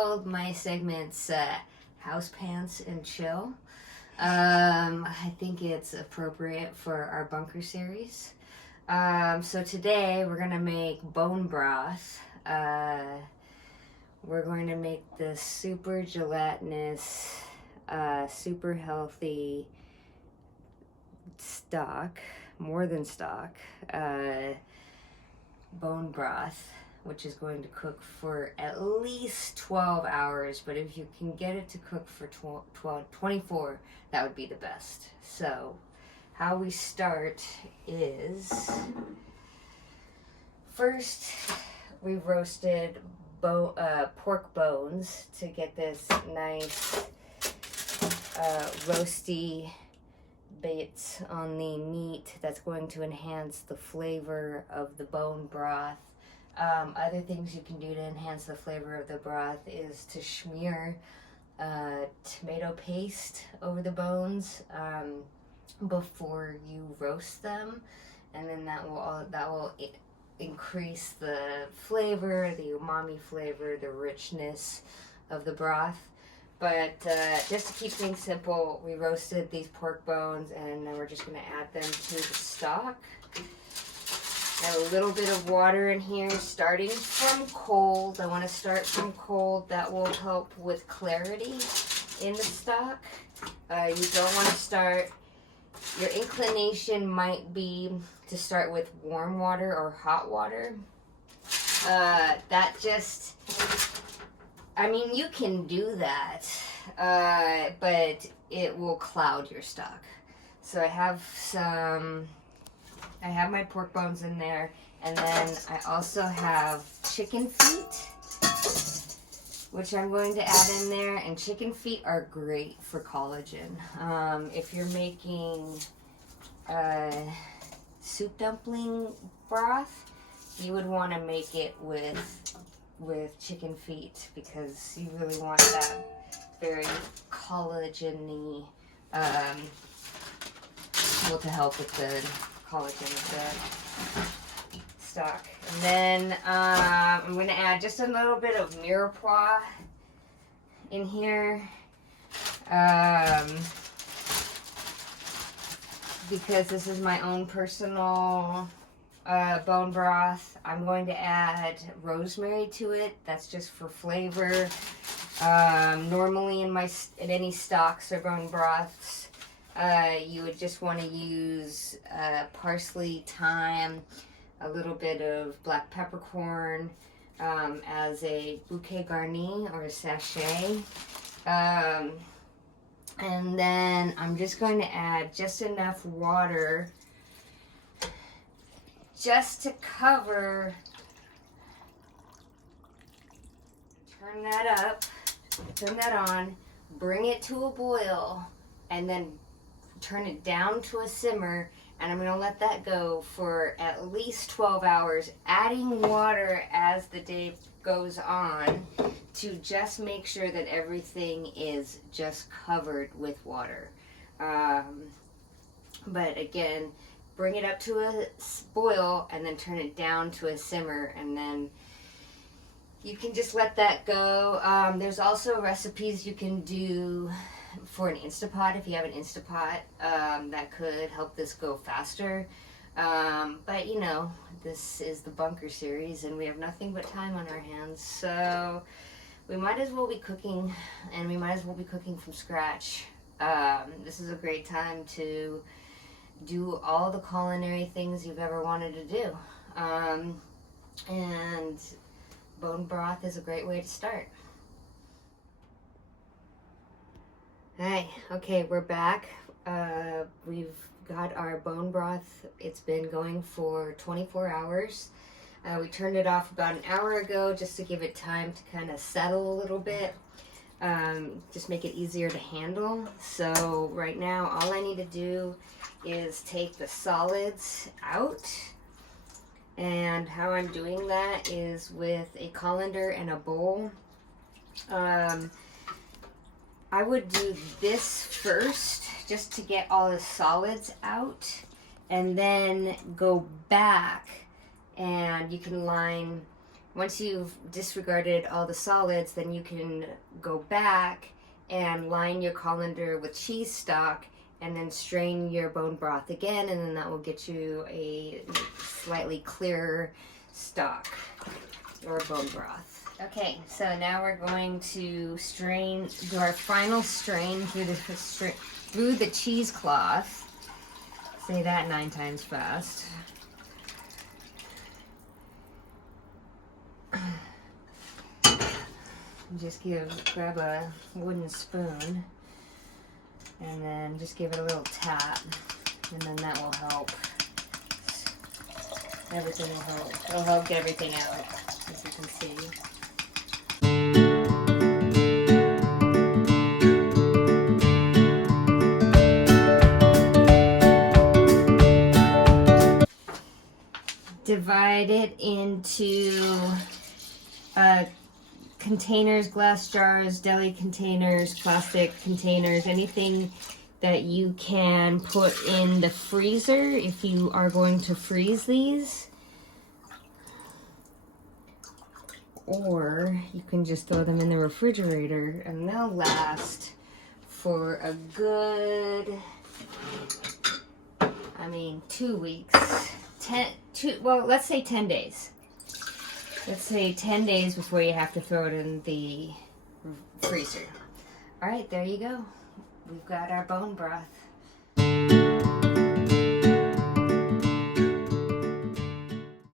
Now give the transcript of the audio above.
called my segments House Pants and Chill. I think it's appropriate for our bunker series. So today we're going to make bone broth. We're going to make this super gelatinous, super healthy stock, more than stock, bone broth, which is going to cook for at least 12 hours, but if you can get it to cook for 24, that would be the best. So how we start is, first we roasted pork bones to get this nice roasty bits on the meat that's going to enhance the flavor of the bone broth. Other things you can do to enhance the flavor of the broth is to smear tomato paste over the bones before you roast them, and then that will increase the flavor, the umami flavor, the richness of the broth. But just to keep things simple, we roasted these pork bones, and then we're just going to add them to the stock. Add a little bit of water in here, starting from cold. I want to start from cold. That will help with clarity in the stock. You don't want to start, your inclination might be to start with warm water or hot water. That just, I mean, you can do that, but it will cloud your stock. So I have my pork bones in there, and then I also have chicken feet, which I'm going to add in there, and chicken feet are great for collagen. If you're making soup dumpling broth, you would want to make it with chicken feet, because you really want that very collagen-y, to help with the collagen of the stock. And then I'm going to add just a little bit of mirepoix in here, because this is my own personal bone broth. I'm going to add rosemary to it. That's just for flavor. Normally in any stocks or bone broths, you would just want to use parsley, thyme, a little bit of black peppercorn as a bouquet garni or a sachet. And then I'm just going to add just enough water just to cover. Turn that up, turn that on, bring it to a boil, and then turn it down to a simmer, and I'm going to let that go for at least 12 hours, adding water as the day goes on to just make sure that everything is just covered with water. But again, bring it up to a boil and then turn it down to a simmer, and then you can just let that go. There's also recipes you can do for an Instapot, if you have an Instapot, that could help this go faster. But you know, this is the bunker series and we have nothing but time on our hands, so we might as well be cooking, and we might as well be cooking from scratch. This is a great time to do all the culinary things you've ever wanted to do. And bone broth is a great way to start. Hi, okay, we're back. We've got our bone broth. It's been going for 24 hours. We turned it off about an hour ago just to give it time to kind of settle a little bit. Just make it easier to handle. So right now, all I need to do is take the solids out. And how I'm doing that is with a colander and a bowl. I would do this first just to get all the solids out, and then go back, and you can line Once you've disregarded all the solids, then you can go back and line your colander with cheese stock and then strain your bone broth again, and then that will get you a slightly clearer stock or bone broth. Okay, so now we're going to do our final strain through the cheesecloth. Say that 9 times fast. Just grab a wooden spoon and then just give it a little tap, and then that will help. Everything will help. It'll help get everything out, as you can see. Divide it into containers, glass jars, deli containers, plastic containers, anything that you can put in the freezer if you are going to freeze these. Or you can just throw them in the refrigerator and they'll last for a good, 2 weeks. Well, let's say 10 days. Let's say 10 days before you have to throw it in the freezer. All right, there you go. We've got our bone broth.